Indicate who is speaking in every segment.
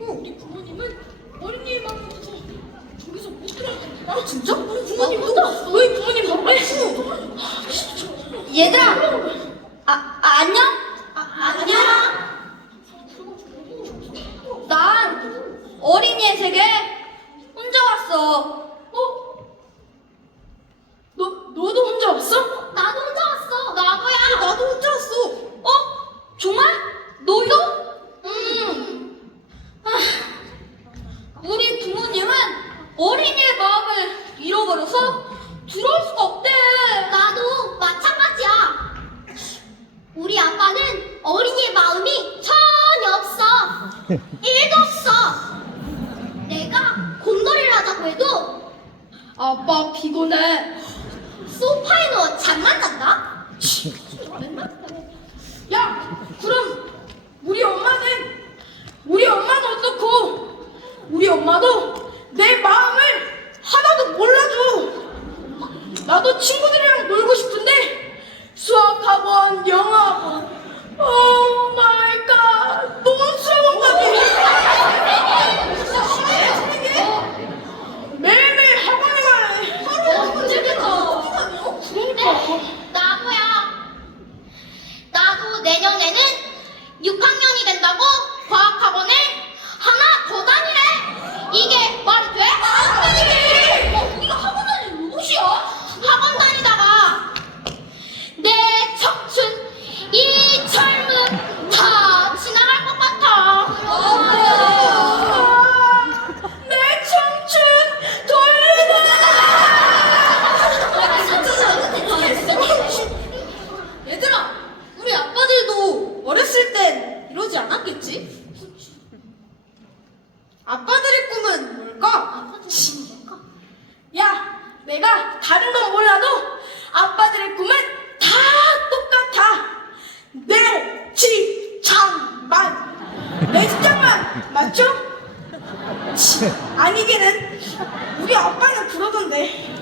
Speaker 1: 우리 부모님은 어린이의 마음으로서 저기서 못 들어간다. 아 진짜? 우리 부모님 못 들었어. 너희 부모님 뭐래?
Speaker 2: 얘들아! 아, 아 안녕?
Speaker 3: 아,
Speaker 2: 안녕? 난 어린이의 세계 혼자 왔어. 어?
Speaker 1: 너 너도 혼자 왔어?
Speaker 3: 나도
Speaker 4: 혼자 왔어.
Speaker 3: 나도야.
Speaker 1: 나도 혼자 왔어.
Speaker 2: 어? 정말? 너도? 음. 아, 우리 부모님은 어린이의 마음을 잃어버려서 들어올 수가 없대.
Speaker 3: 나도 마찬가지야. 우리 아빠는 어린이의 마음이 전혀 없어. 없어. 내가 공놀이를 하자고 해도
Speaker 1: 아빠 피곤해.
Speaker 3: 소파에 누워 잠만 잔다.
Speaker 1: 야, 그럼 우리 엄마는 우리 엄마는 어떻고? 우리 엄마도 내 마음을 하나도 몰라줘. 나도 친구들이랑 놀고 싶은데 수학학원, 영어학원, 오 마이 갓, 논술학원까지. 매일매일 학원에 가야 어, 그러니까. 그러니까.
Speaker 3: 나도야. 나도 내년에는 6학년이 된다고 과학학원에 하나 더 다니
Speaker 1: 내가 다른 건 몰라도 아빠들의 꿈은 다 똑같아. 내 집장만. 내 집장만 맞죠? 치, 아니기는 우리 아빠는 그러던데.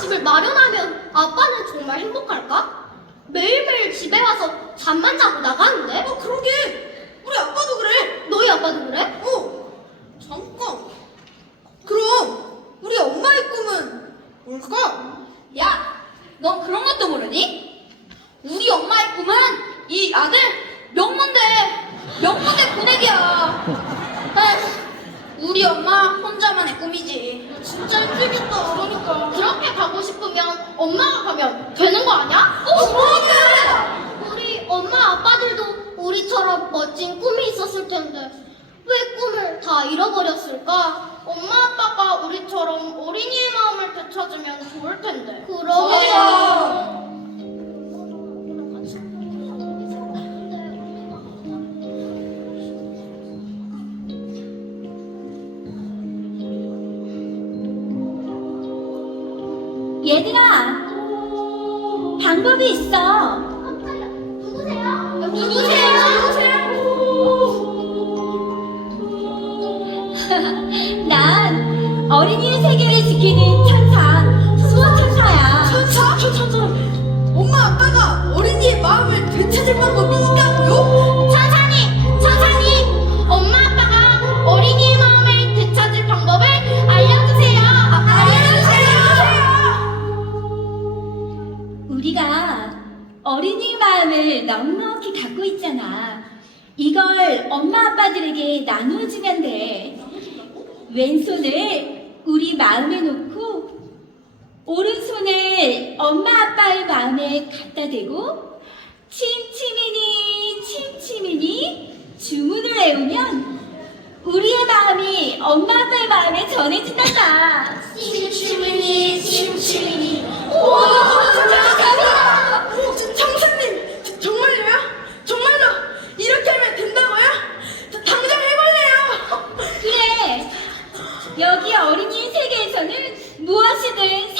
Speaker 3: 집을 마련하면 아빠는 정말 행복할까? 매일매일 집에 와서
Speaker 4: 잠만 자고 나가는데?
Speaker 1: 어 그러게 우리 아빠도 그래.
Speaker 3: 너희 아빠도 그래?
Speaker 1: 어 잠깐. 그럼
Speaker 2: 우리 엄마의
Speaker 1: 뭘까?
Speaker 2: 야, 넌 그런 것도 모르니? 우리 엄마의 꿈은 이 아들 명문대, 명문대 보내기야. 에휴, 우리 엄마 혼자만의 꿈이지.
Speaker 1: 진짜 힘들겠다. 그러니까.
Speaker 3: 그렇게 가고 싶으면 엄마가 가면 되는 거 아니야? 어
Speaker 4: 그러게. 우리 엄마 아빠들도 우리처럼 멋진 꿈이 있었을 텐데 왜 꿈을 다
Speaker 3: 잃어버렸을까? 엄마 아빠가 우리처럼 어린이의 마음을 되찾으면 좋을 텐데.
Speaker 1: 맞아.
Speaker 5: 얘들아, 방법이 있어. 어린이의 세계를 지키는 천사, 수호 천사야.
Speaker 1: 천사? 천사. 엄마 아빠가 어린이의 마음을 되찾을 방법이 있다고요?
Speaker 3: 천사님, 천사님, 엄마 아빠가 어린이의 마음을 되찾을 방법을 알려주세요.
Speaker 5: 우리가 어린이 마음을 넉넉히 갖고 있잖아. 이걸 엄마 아빠들에게 나누어주면 돼. 왼손을 우리 마음에 놓고 오른손을 엄마 아빠의 마음에 갖다 대고 침침이니 침침이니 주문을 외우면 우리의 마음이 엄마 아빠의 마음에 전해진다.
Speaker 4: 침침이니 침침이니
Speaker 1: 우와 진짜
Speaker 5: 여기 어린이 세계에서는 무엇이든